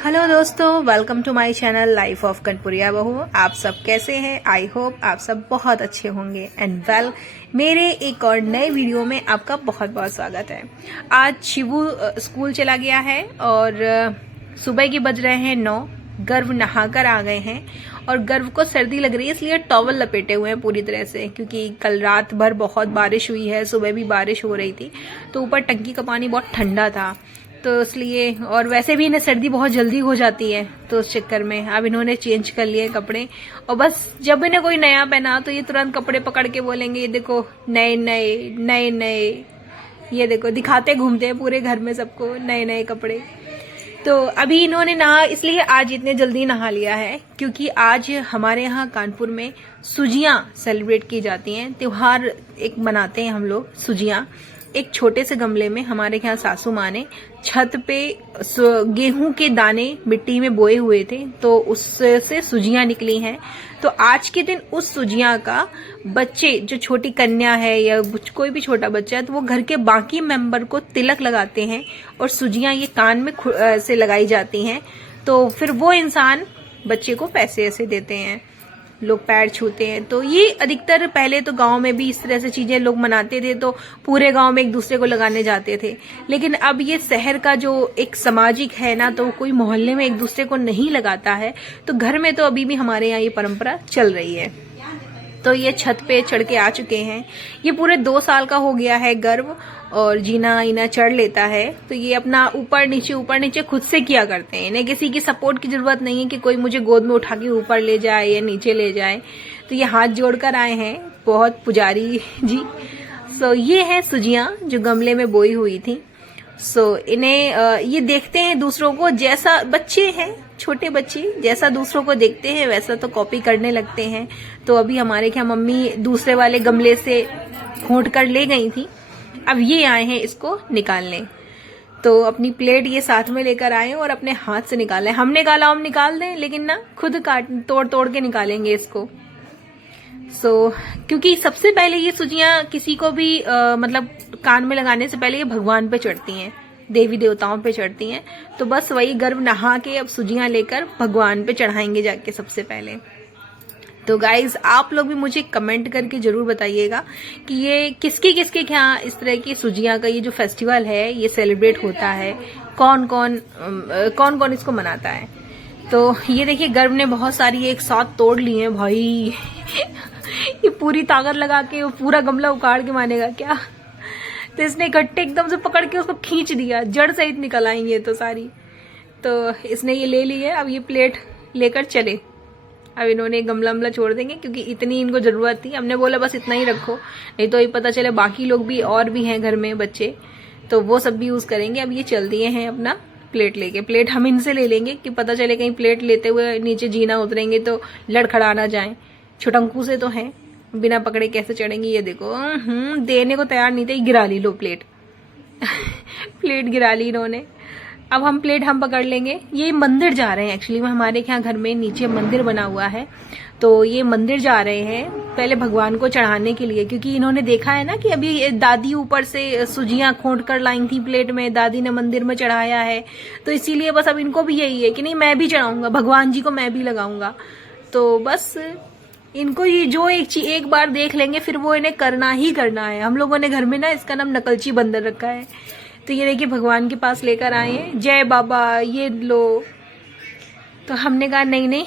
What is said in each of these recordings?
Hello दोस्तों, welcome to my channel life of Kanpuriya Bahu. आप सब कैसे हैं? आई होप आप सब बहुत अच्छे होंगे एंड मेरे एक और नए वीडियो में आपका बहुत बहुत स्वागत है। आज शिवू स्कूल चला गया है और सुबह के बज रहे हैं 9। गर्व नहाकर आ गए हैं और गर्व को सर्दी लग रही है, इसलिए टॉवल लपेटे हुए हैं पूरी तरह से, क्योंकि कल रात भर बहुत बारिश हुई है, सुबह भी बारिश हो रही थी, तो ऊपर टंकी का पानी बहुत ठंडा था, तो इसलिए, और वैसे भी इन्हें सर्दी बहुत जल्दी हो जाती है, तो उस चक्कर में अब इन्होंने चेंज कर लिए कपड़े। और बस जब इन्हें कोई नया पहना तो ये तुरंत कपड़े पकड़ के बोलेंगे, ये देखो नए नए नए नए, ये देखो दिखाते घूमते हैं पूरे घर में सबको नए नए कपड़े। तो अभी इन्होंने नहा, इसलिए आज इतने जल्दी नहा लिया है क्योंकि आज हमारे यहाँ कानपुर में सुजियां सेलिब्रेट की जाती हैं। त्योहार एक मनाते हैं हम लोग सुजियां। एक छोटे से गमले में हमारे यहाँ सासू माँ ने छत पे गेहूं के दाने मिट्टी में बोए हुए थे, तो उससे सुजियां निकली हैं। तो आज के दिन उस सुजियां का बच्चे, जो छोटी कन्या है या कोई भी छोटा बच्चा है, तो वो घर के बाकी मेंबर को तिलक लगाते हैं और सुजियां ये कान में से लगाई जाती हैं। तो फिर वो इंसान बच्चे को पैसे ऐसे देते हैं, लोग पैर छूते हैं। तो ये अधिकतर पहले तो गांव में भी इस तरह से चीजें लोग मनाते थे, तो पूरे गांव में एक दूसरे को लगाने जाते थे। लेकिन अब ये शहर का जो एक सामाजिक है ना, तो कोई मोहल्ले में एक दूसरे को नहीं लगाता है, तो घर में तो अभी भी हमारे यहाँ ये परंपरा चल रही है। तो ये छत पे चढ़ के आ चुके हैं। ये पूरे 2 साल का हो गया है गर्व, और जीना इना चढ़ लेता है, तो ये अपना ऊपर नीचे खुद से किया करते हैं। इन्हें किसी की सपोर्ट की जरूरत नहीं है कि कोई मुझे गोद में उठा के ऊपर ले जाए या नीचे ले जाए। तो ये हाथ जोड़कर आए हैं, बहुत पुजारी जी। सो ये है सुजियां जो गमले में बोई हुई थी। सो इन्हें ये देखते हैं दूसरों को, जैसा बच्चे हैं, छोटे बच्चे जैसा दूसरों को देखते हैं वैसा तो कॉपी करने लगते हैं। तो अभी हमारे क्या मम्मी दूसरे वाले गमले से खोंट कर ले गई थी, अब ये आए हैं इसको निकालने। तो अपनी प्लेट ये साथ में लेकर आए और अपने हाथ से निकाले। हम निकाला, हम निकाल दें, लेकिन ना खुद तोड़ तोड़ के निकालेंगे इसको। क्योंकि सबसे पहले ये सुजियां किसी को भी मतलब कान में लगाने से पहले ये भगवान पे चढ़ती हैं, देवी देवताओं पे चढ़ती हैं। तो बस वही गर्व नहा के अब सुजियां लेकर भगवान पे चढ़ाएंगे जाके सबसे पहले। तो गाइज, आप लोग भी मुझे कमेंट करके जरूर बताइएगा कि ये किसके किसके यहाँ इस तरह की सुजियां का ये जो फेस्टिवल है ये सेलिब्रेट होता है, कौन कौन इसको मनाता है। तो ये देखिए, गर्व ने बहुत सारी एक साथ तोड़ ली है भाई। ये पूरी ताकत लगा के वो पूरा गमला उखाड़ के मानेगा क्या? तो इसने इकट्ठे एकदम से पकड़ के उसको खींच दिया, जड़ सहित निकल आएंगे तो सारी। तो इसने ये ले ली है, अब ये प्लेट लेकर चले। अब इन्होंने गमला छोड़ देंगे क्योंकि इतनी इनको जरूरत थी। हमने बोला बस इतना ही रखो, नहीं तो ये पता चले बाकी लोग भी और भी हैं घर में बच्चे, तो वो सब भी यूज करेंगे। अब ये चल दिए हैं अपना प्लेट लेके। प्लेट हम इनसे ले लेंगे कि पता चले कहीं प्लेट लेते हुए नीचे जीना उतरेंगे तो लड़खड़ा ना जाए। छोटंकू से तो हैं, बिना पकड़े कैसे चढ़ेंगे। ये देखो, देने को तैयार नहीं थे, गिरा ली लो प्लेट। प्लेट गिरा ली इन्होंने। अब हम प्लेट हम पकड़ लेंगे। ये मंदिर जा रहे हैं, एक्चुअली में हमारे यहाँ घर में नीचे मंदिर बना हुआ है, तो ये मंदिर जा रहे हैं पहले भगवान को चढ़ाने के लिए, क्योंकि इन्होंने देखा है ना कि अभी दादी ऊपर से सुजियां खोंट कर लाई थी प्लेट में, दादी ने मंदिर में चढ़ाया है, तो इसीलिए बस अब इनको भी यही है कि नहीं मैं भी चढ़ाऊंगा, भगवान जी को मैं भी लगाऊंगा। तो बस इनको ये जो एक बार देख लेंगे फिर वो इन्हें करना ही करना है। हम लोगों ने घर में ना इसका नाम नकलची बंदर रखा है। तो ये देखिए भगवान के पास लेकर आए हैं, जय बाबा ये लो। तो हमने कहा नहीं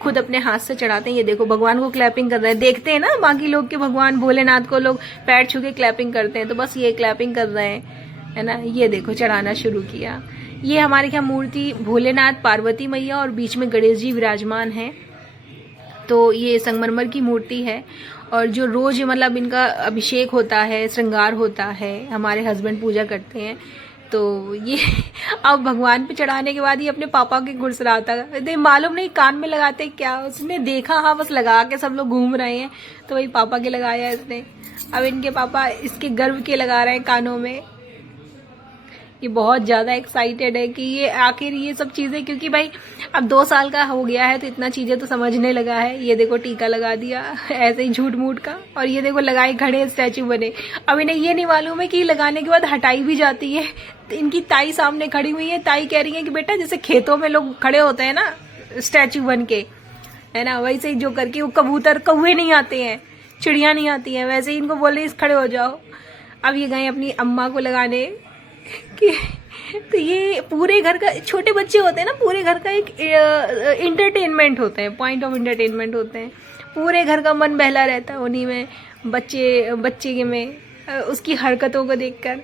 खुद अपने हाथ से चढ़ाते हैं। ये देखो भगवान को क्लैपिंग कर रहे हैं, देखते हैं ना बाकी लोग के भगवान भोलेनाथ को लोग पैर छू के क्लैपिंग करते हैं, तो बस ये क्लैपिंग कर रहे हैं, है ना। ये देखो चढ़ाना शुरू किया। ये हमारे यहाँ मूर्ति भोलेनाथ, पार्वती मैया और बीच में गणेश जी विराजमान है। तो ये संगमरमर की मूर्ति है, और जो रोज मतलब इनका अभिषेक होता है, श्रृंगार होता है, हमारे हस्बैंड पूजा करते हैं। तो ये अब भगवान पे चढ़ाने के बाद ये अपने पापा के गुड़सराता मालूम नहीं कान में लगाते क्या, उसने देखा, हाँ बस लगा के सब लोग घूम रहे हैं, तो वही पापा के लगाया इसने। अब इनके पापा इसके गर्व के लगा रहे हैं कानों में। ये बहुत ज्यादा एक्साइटेड है कि ये आखिर ये सब चीजें, क्योंकि भाई अब 2 साल का हो गया है तो इतना चीजें तो समझने लगा है। ये देखो टीका लगा दिया ऐसे ही झूठ मूठ का, और ये देखो लगाए खड़े स्टैचू बने। अब इन्हें ये नहीं मालूम है कि लगाने के बाद हटाई भी जाती है, इनकी ताई सामने खड़ी हुई है। ताई कह रही है कि बेटा जैसे खेतों में लोग खड़े होते हैं ना स्टैचू बन के, है ना, वैसे ही जो करके वो कबूतर कौवे नहीं आते हैं, चिड़िया नहीं आती हैं, वैसे ही इनको बोले खड़े हो जाओ। अब ये गए अपनी अम्मा को लगाने कि तो ये पूरे घर का, छोटे बच्चे होते हैं ना, पूरे घर का एक इंटरटेनमेंट होते हैं, पॉइंट ऑफ इंटरटेनमेंट होते हैं। पूरे घर का मन बहला रहता है उन्हीं में, बच्चे में उसकी हरकतों को देखकर।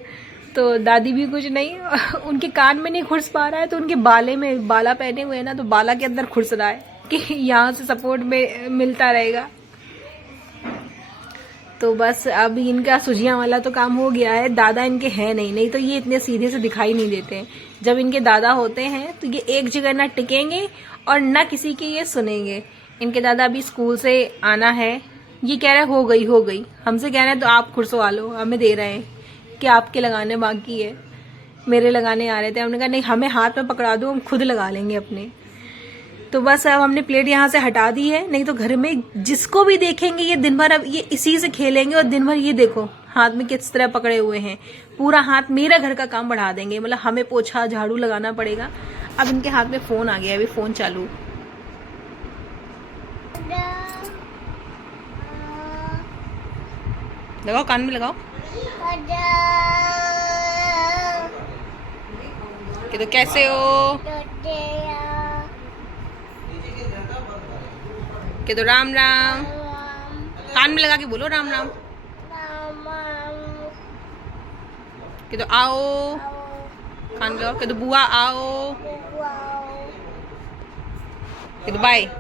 तो दादी भी कुछ नहीं, उनके कान में नहीं खुर्स पा रहा है तो उनके बाले में, बाला पहने हुए है ना, तो बाला के अंदर खुर्स रहा है कि यहाँ से सपोर्ट में मिलता रहेगा। तो बस अब इनका सुजियां वाला तो काम हो गया है। दादा इनके हैं नहीं तो ये इतने सीधे से दिखाई नहीं देते। जब इनके दादा होते हैं तो ये एक जगह ना टिकेंगे और ना किसी की ये सुनेंगे। इनके दादा अभी स्कूल से आना है, ये कह रहे हो गई, हमसे कह रहे हैं तो आप खुरसवा लो, हमें दे रहे हैं कि आपके लगाने बाकी है, मेरे लगाने आ रहे थे। हमने कहा नहीं, हमें हाथ में पकड़ा दो, हम खुद लगा लेंगे अपने। तो बस अब हमने प्लेट यहाँ से हटा दी है, नहीं तो घर में जिसको भी देखेंगे ये दिन भर अब ये इसी से खेलेंगे और दिन भर ये देखो हाथ में किस तरह पकड़े हुए हैं, पूरा हाथ मेरा घर का काम बढ़ा देंगे। मतलब हमें पोछा झाड़ू लगाना पड़ेगा। अब इनके हाथ में फोन आ गया, अभी फोन चालू, लगाओ कान में लगाओ। कि तो कैसे हो, कि तो राम राम, कान में लगा के बोलो राम राम। कि तो आओ, कान लगाओ। कि तो बुआ आओ। कि तो बाय।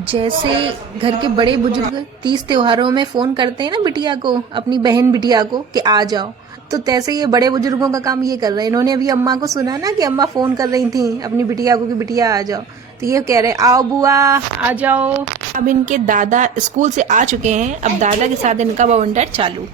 जैसे घर के बड़े बुजुर्ग 30 त्योहारों में फोन करते हैं ना बिटिया को, अपनी बहन बिटिया को कि आ जाओ, तो तैसे ये बड़े बुजुर्गों का काम ये कर रहे हैं। इन्होंने अभी अम्मा को सुना ना कि अम्मा फोन कर रही थी अपनी बिटिया को कि बिटिया आ जाओ, तो ये कह रहे आओ बुआ आ जाओ। अब इनके दादा स्कूल से आ चुके हैं, अब दादा के साथ इनका बवंडर चालू।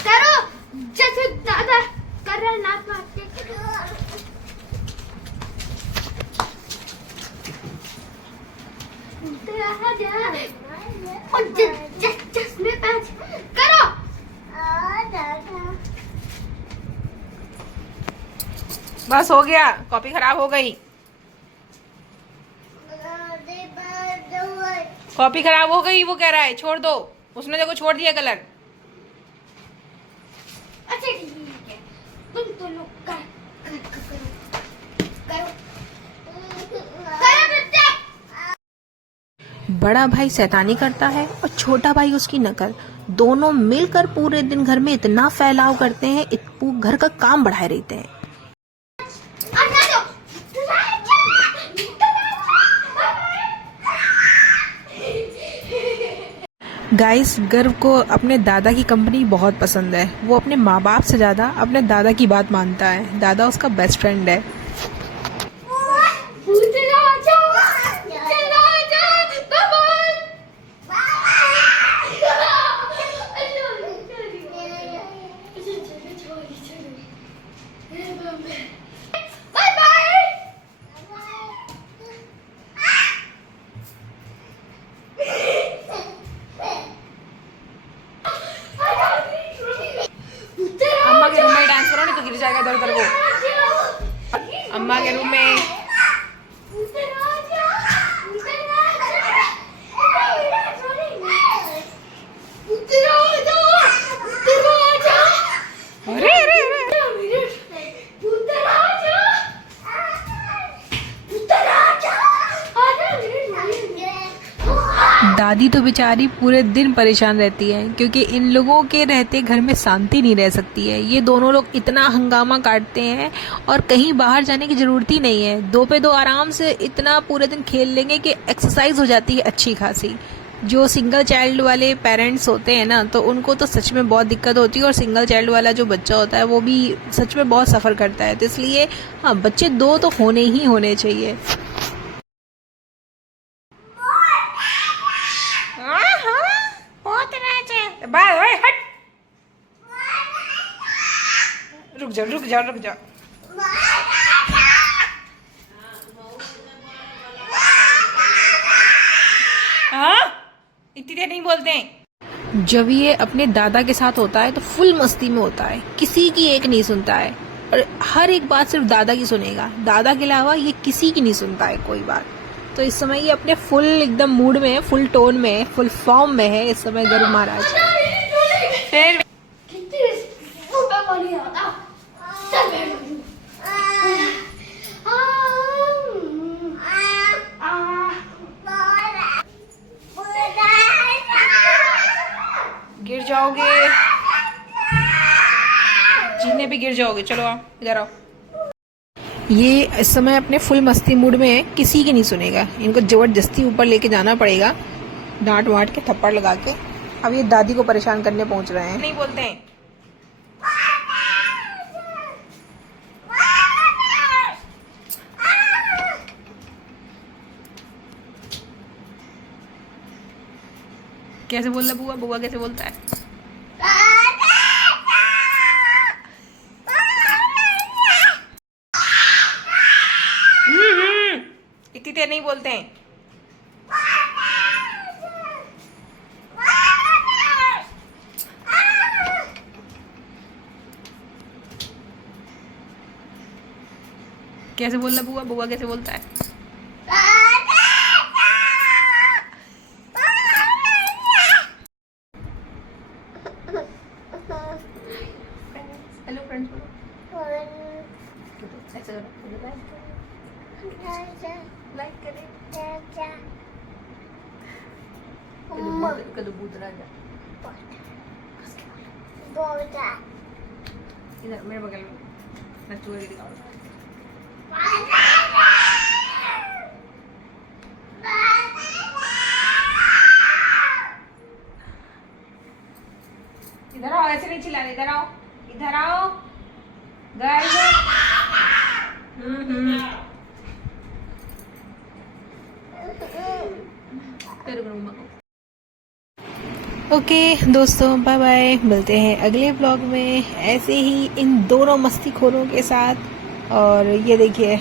करो जैसे दादा कर रहा नाक मारते। चश्मे पैच करो। बस हो गया, कॉपी खराब हो गई, कॉपी खराब हो गई, वो कह रहा है छोड़ दो, उसने देखो छोड़ दिया कलर। अच्छा ठीक है, तुम दोनों करो। बड़ा भाई शैतानी करता है और छोटा भाई उसकी नकल, दोनों मिलकर पूरे दिन घर में इतना फैलाव करते हैं, घर का काम बढ़ाए रहते हैं। गाइस, गर्व को अपने दादा की कंपनी बहुत पसंद है। वो अपने माँ बाप से ज्यादा अपने दादा की बात मानता है। दादा उसका बेस्ट फ्रेंड है। अम्मा के रूम में डांस करो, नहीं तो गिर जाएगा इधर उधर वो। अम्मा के रूम में दादी तो बेचारी पूरे दिन परेशान रहती है, क्योंकि इन लोगों के रहते घर में शांति नहीं रह सकती है। ये दोनों लोग इतना हंगामा काटते हैं और कहीं बाहर जाने की जरूरत ही नहीं है। दो पे दो आराम से इतना पूरे दिन खेल लेंगे कि एक्सरसाइज हो जाती है अच्छी खासी। जो सिंगल चाइल्ड वाले पेरेंट्स होते हैं ना, तो उनको तो सच में बहुत दिक्कत होती है, और सिंगल चाइल्ड वाला जो बच्चा होता है वो भी सच में बहुत सफ़र करता है। तो इसलिए हाँ, बच्चे दो तो होने ही होने चाहिए। बाय ओए हट। रुक जाओ रुक जाओ रुक जाओ। हाँ इतनी देर नहीं बोलते हैं। जब ये अपने दादा के साथ होता है तो फुल मस्ती में होता है, किसी की एक नहीं सुनता है और हर एक बात सिर्फ दादा की सुनेगा। दादा के अलावा ये किसी की नहीं सुनता है कोई बात। तो इस समय ये अपने फुल एकदम मूड में है, फुल टोन में है, फुल फॉर्म में है इस समय गर्व महाराज। फिर कितनी सुपर बड़ी होता सब गिर जाओगे, जीने पे गिर जाओगे। चलो आओ इधर आओ। ये इस समय अपने फुल मस्ती मूड में है, किसी की नहीं सुनेगा। इनको जबरदस्ती ऊपर लेके जाना पड़ेगा, डांट वाट के थप्पड़ लगा के। अब ये दादी को परेशान करने पहुंच रहे हैं। नहीं बोलते हैं। कैसे बोल रहा बुआ? बुआ कैसे बोलता है? इतनी देर नहीं बोलते हैं। कैसे बोल रहा बुआ? बुआ कैसे बोलता है? हेलो फ्रेंड्स बोलो। ऐसे करो, लाइक करें। कदू बूत राजा इधर मेरे बगल में नच्चू के दिखाओ। इधर आओ, ऐसे नहीं चिल्लाने। इधर आओ, इधर आओ गाइस। ओके दोस्तों, बाय बाय। मिलते हैं अगले ब्लॉग में ऐसे ही इन दोनों मस्तीखोरों के साथ। और ये देखिए,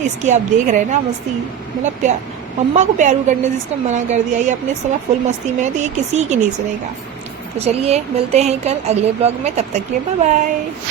इसकी आप देख रहे हैं ना मस्ती, मतलब प्यार, मम्मा को प्यारू करने से इसने मना कर दिया। ये अपने समय फुल मस्ती में है तो ये किसी की नहीं सुनेगा। तो चलिए मिलते हैं कल अगले ब्लॉग में, तब तक के लिए बाय बाय।